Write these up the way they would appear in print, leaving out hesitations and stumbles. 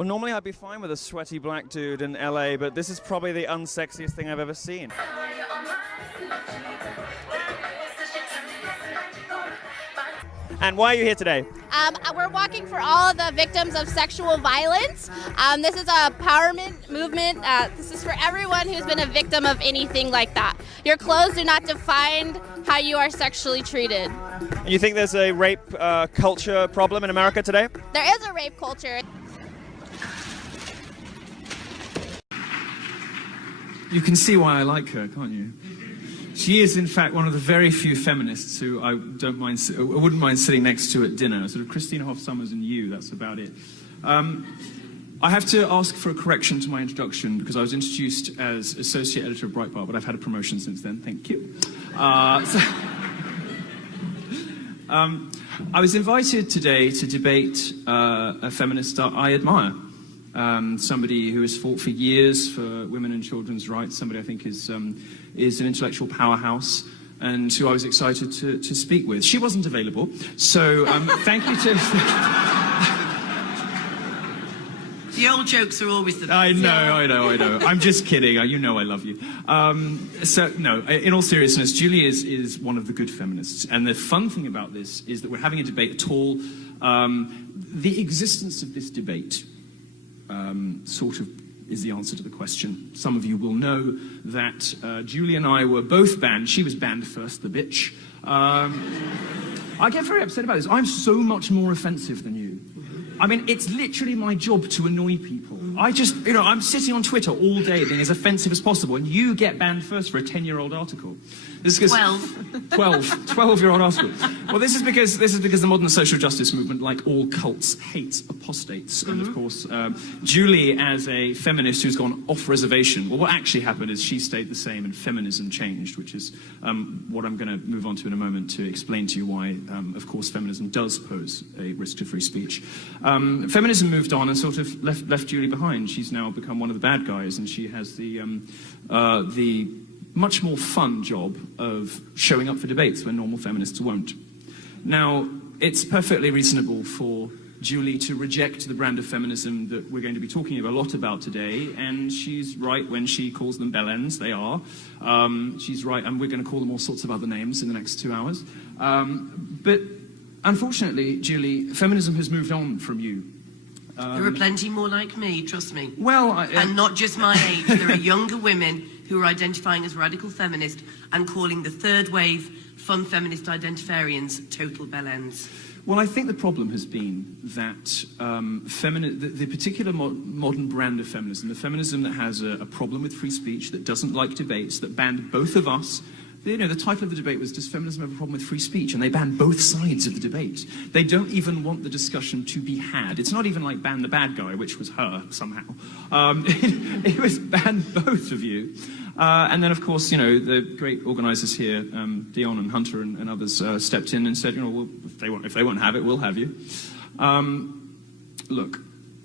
Well, normally I'd be fine with a sweaty black dude in LA, but this is probably the unsexiest thing I've ever seen. And why are you here today? We're walking for all of the victims of sexual violence. This is a empowerment movement. This is for everyone who's been a victim of anything like that. Your clothes do not define how you are sexually treated. And you think there's a rape culture problem in America today? There is a rape culture. You can see why I like her, can't you? She is, in fact, one of the very few feminists who I wouldn't mind sitting next to at dinner. Sort of Christina Hoff Sommers and you, that's about it. I have to ask for a correction to my introduction because I was introduced as associate editor of Breitbart, but I've had a promotion since then, thank you. I was invited today to debate a feminist I admire. Somebody who has fought for years for women and children's rights, somebody I think is an intellectual powerhouse, and who I was excited to speak with. She wasn't available, so thank you to... The old jokes are always the best. I know. I'm just kidding. You know I love you. No, in all seriousness, Julie is one of the good feminists. And the fun thing about this is that we're having a debate at all. The existence of this debate sort of is the answer to the question. Some of you will know that Julie and I were both banned. She was banned first, the bitch. I get very upset about this. I'm so much more offensive than you. I mean, it's literally my job to annoy people. I'm sitting on Twitter all day being as offensive as possible, and you get banned first for a 10-year-old article. This is 12-year-old article. Well, this is because the modern social justice movement, like all cults, hates apostates. And of course, Julie, as a feminist who's gone off reservation, well, what actually happened is she stayed the same and feminism changed, which is what I'm going to move on to in a moment to explain to you why, of course, feminism does pose a risk to free speech. Feminism moved on and sort of left Julie behind. She's now become one of the bad guys, and she has the much more fun job of showing up for debates when normal feminists won't. Now, it's perfectly reasonable for Julie to reject the brand of feminism that we're going to be talking a lot about today, and she's right when she calls them bellends. They are. She's right, and we're going to call them all sorts of other names in the next 2 hours. But unfortunately, Julie, feminism has moved on from you. There are plenty more like me, trust me. Well, and not just my age. There are younger women who are identifying as radical feminist and calling the third wave fun feminist identitarians total bellends. Well, I think the problem has been that the particular modern brand of feminism, the feminism that has a problem with free speech, that doesn't like debates, that banned both of us. You know, the title of the debate was, does feminism have a problem with free speech? And they banned both sides of the debate. They don't even want the discussion to be had. It's not even like ban the bad guy, which was her, somehow. It was ban both of you. And then, of course, you know, the great organisers here, Dion and Hunter and others, stepped in and said, you know, well, if they won't have it, we'll have you. Look,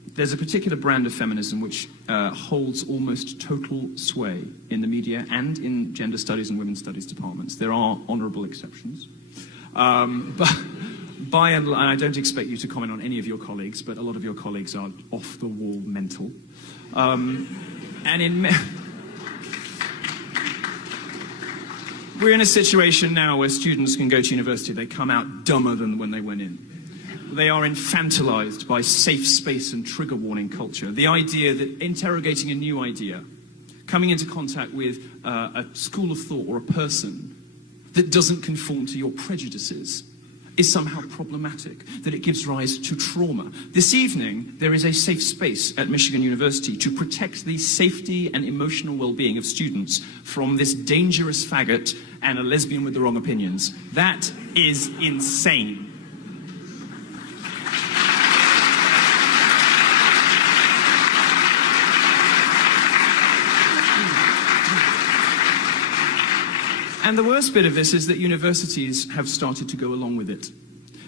there's a particular brand of feminism which holds almost total sway in the media and in gender studies and women's studies departments. There are honourable exceptions. But by and large, I don't expect you to comment on any of your colleagues, but a lot of your colleagues are off-the-wall mental. We're in a situation now where students can go to university, they come out dumber than when they went in. They are infantilized by safe space and trigger warning culture. The idea that interrogating a new idea, coming into contact with a school of thought or a person that doesn't conform to your prejudices is somehow problematic, that it gives rise to trauma. This evening, there is a safe space at Michigan University to protect the safety and emotional well-being of students from this dangerous faggot and a lesbian with the wrong opinions. That is insane. And the worst bit of this is that universities have started to go along with it.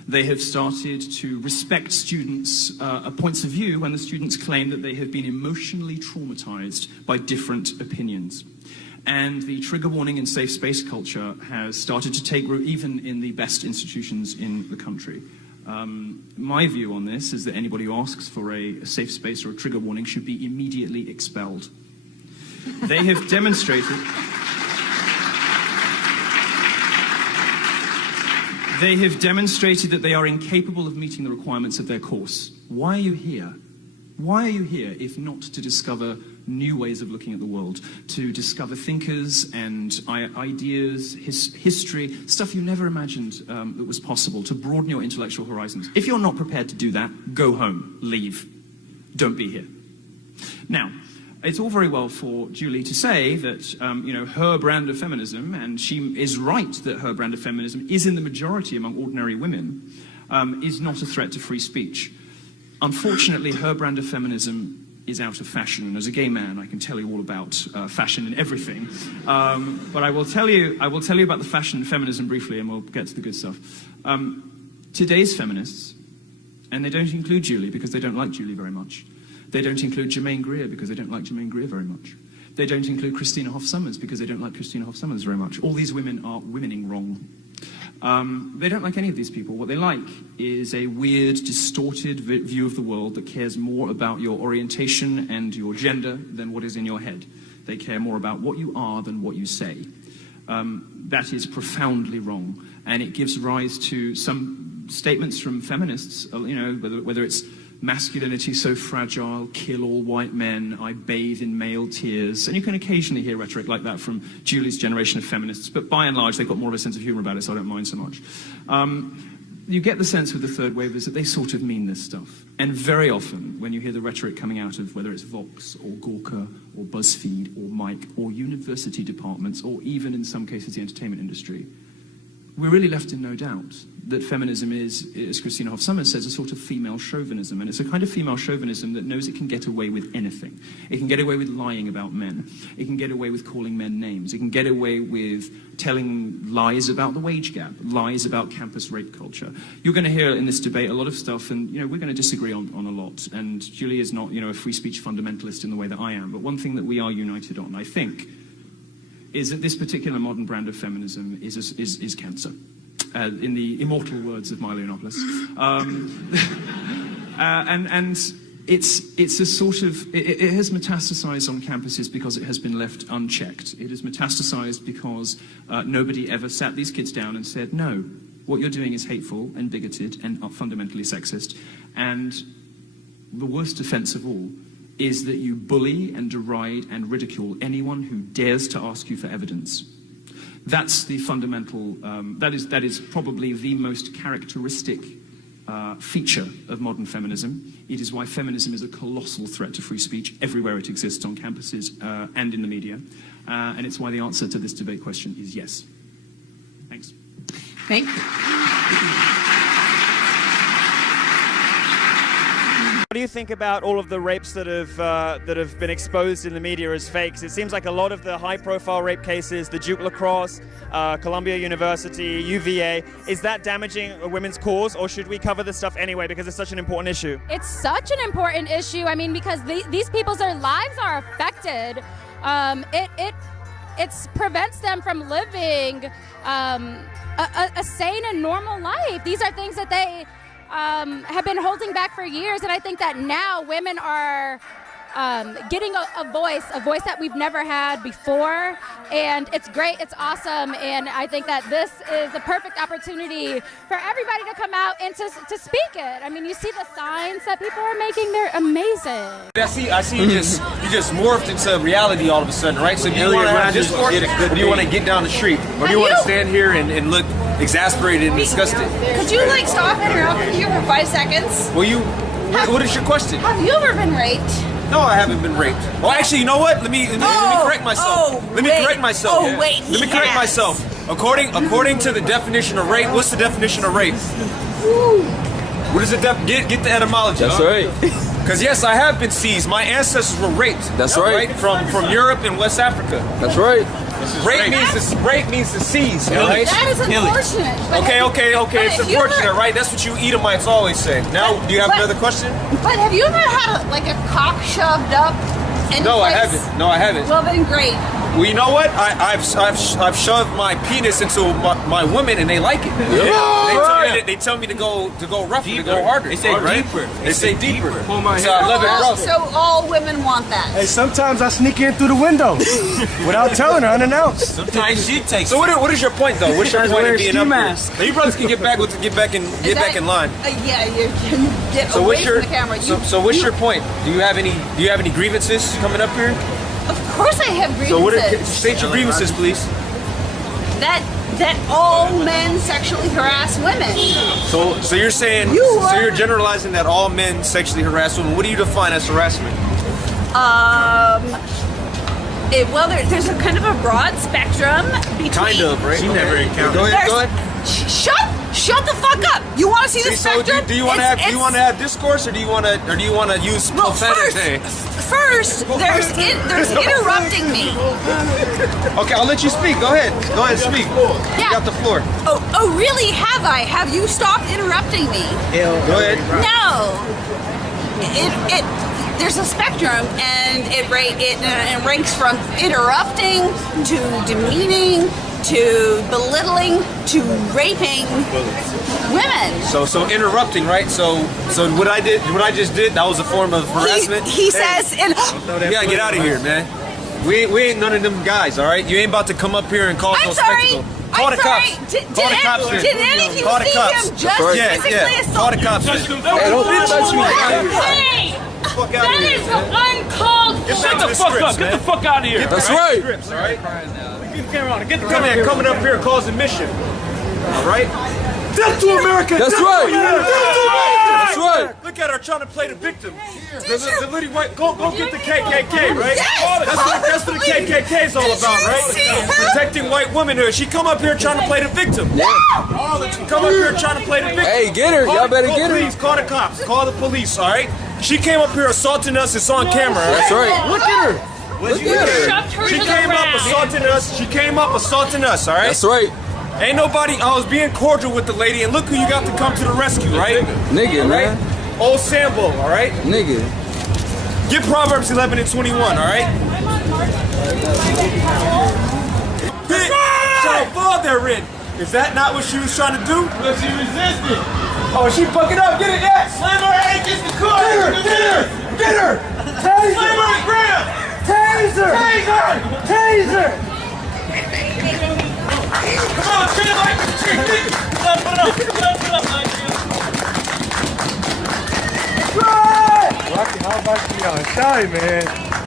They have started to respect students' points of view when the students claim that they have been emotionally traumatized by different opinions. And the trigger warning and safe space culture has started to take root even in the best institutions in the country. My view on this is that anybody who asks for a safe space or a trigger warning should be immediately expelled. They have demonstrated... They have demonstrated that they are incapable of meeting the requirements of their course. Why are you here? Why are you here if not to discover new ways of looking at the world, to discover thinkers and ideas, history, stuff you never imagined that was possible, to broaden your intellectual horizons? If you're not prepared to do that, go home, leave. Don't be here. Now, it's all very well for Julie to say that, you know, her brand of feminism, and she is right that her brand of feminism is in the majority among ordinary women, is not a threat to free speech. Unfortunately, her brand of feminism is out of fashion, and as a gay man, I can tell you all about fashion and everything. But I will tell you about the fashion and feminism briefly, and we'll get to the good stuff. Today's feminists, and they don't include Julie because they don't like Julie very much. They don't include Germaine Greer because they don't like Germaine Greer very much. They don't include Christina Hoff Sommers because they don't like Christina Hoff Sommers very much. All these women are womening wrong. They don't like any of these people. What they like is a weird, distorted view of the world that cares more about your orientation and your gender than what is in your head. They care more about what you are than what you say. That is profoundly wrong, and it gives rise to some statements from feminists, you know, whether it's masculinity so fragile, kill all white men, I bathe in male tears. And you can occasionally hear rhetoric like that from Julie's generation of feminists, but by and large they've got more of a sense of humor about it, so I don't mind so much. You get the sense with the third wavers that they sort of mean this stuff. And very often, when you hear the rhetoric coming out of whether it's Vox or Gawker or BuzzFeed or Mike or university departments or even in some cases the entertainment industry, we're really left in no doubt that feminism is, as Christina Hoff Sommers says, a sort of female chauvinism. And it's a kind of female chauvinism that knows it can get away with anything. It can get away with lying about men. It can get away with calling men names. It can get away with telling lies about the wage gap, lies about campus rape culture. You're going to hear in this debate a lot of stuff, and you know, we're going to disagree on a lot. And Julie is not, you know, a free speech fundamentalist in the way that I am. But one thing that we are united on, I think, is that this particular modern brand of feminism is cancer. In the immortal words of MILO. And it's a sort of, it has metastasized on campuses because it has been left unchecked. It has metastasized because nobody ever sat these kids down and said, no, what you're doing is hateful and bigoted and fundamentally sexist. And the worst offense of all is that you bully and deride and ridicule anyone who dares to ask you for evidence. That's the fundamental, that is probably the most characteristic feature of modern feminism. It is why feminism is a colossal threat to free speech everywhere it exists, on campuses and in the media. And it's why the answer to this debate question is yes. Thanks. Thank you. What do you think about all of the rapes that have been exposed in the media as fakes? It seems like a lot of the high-profile rape cases, the Duke Lacrosse, Columbia University, UVA, is that damaging a women's cause, or should we cover this stuff anyway because it's such an important issue? It's such an important issue. I mean, because these people's lives are affected. It prevents them from living a sane and normal life. These are things that they have been holding back for years, and I think that now women are getting a voice that we've never had before, and it's great, it's awesome, and I think that this is the perfect opportunity for everybody to come out and to speak it. I mean, you see the signs that people are making, they're amazing. I see you just morphed into reality all of a sudden, right? So do you want to have discourse, or do you want to get down the street, or do you want to stand here and look exasperated and disgusted? Could you like stop interrupting you for 5 seconds? Well, what is your question? Have you ever been raped? No, I haven't been raped. Well, actually, you know what? Let me correct myself. Let me correct myself. According to the definition of rape, what's the definition of rape? What is it? Get the etymology. That's right. Because yes, I have been seized. My ancestors were raped. That's right. From Europe and West Africa. That's right. Rape means to seize, right? That is unfortunate. Okay. It's unfortunate, right? That's what you Edomites always say. Now, do you have another question? But have you ever had a cock shoved up? No, I haven't. Well, then great. Well, you know what? I've shoved my penis into my women, and they like it. Yeah. They tell me to go rougher, to go harder. They say deeper. They say deeper. So I love it rough. So all women want that. Hey, sometimes I sneak in through the window without telling her unannounced. Sometimes she takes. So what is your point though? What's your point of being up here? Now, you brothers can get back in line. Yeah, you can get away from the camera. So what's your point? Do you have any grievances coming up here? Of course I have grievances. So state your grievances, please. That all men sexually harass women. So you're saying so you're generalizing that all men sexually harass women. What do you define as harassment? Well, there's a kind of a broad spectrum between. Kind of, right? She never encountered. Go ahead. Shut the fuck up! You want to see the spectrum? Do you want to have discourse, or do you want to use profanity? First, there's interrupting me. Okay, I'll let you speak. Go ahead, speak. Yeah. You got the floor. Oh, really? Have I? Have you stopped interrupting me? Go ahead. No. There's a spectrum, and it ranks from interrupting to demeaning to belittling to raping women. So interrupting, right? So what I just did, that was a form of harassment. He says, you gotta get out of here, man. We ain't none of them guys, all right? You ain't about to come up here and cause no spectacle. Call the cops. Did any of you see him just physically assault? Call the cops. Hey, don't touch me. Hey! That is uncalled. Shut the fuck up. Get the fuck out of here. That's right. All right? Coming up here causing mission. All right? Death to America! That's right! That's right! Look at her trying to play the victim. The lady white, go get the KKK, right? That's what the KKK is all about, right? Protecting white women here. She come up here trying to play the victim. Yeah. Come up here trying to play the victim. Hey, get her. Y'all better get her. Please, call the cops. Call the police, all right? She came up here assaulting us. It's on camera, right? That's right. Look at her. She came up assaulting us. She came up assaulting us, all right? That's right. Ain't nobody, I was being cordial with the lady, and look who you got to come to the rescue, right? Nigga, right? man. Old Sambo, all right? Nigga. Get Proverbs 11 and 21, all right? Shall fall therein. Is that not what she was trying to do? But she resisted. Oh, she fucking up. Get it, yes. Slam her head against the car. Get her. Taser. Slam her ground. Taser. Come on, treat it like a chick. Put it up. Rocky, how about you? Sorry, man.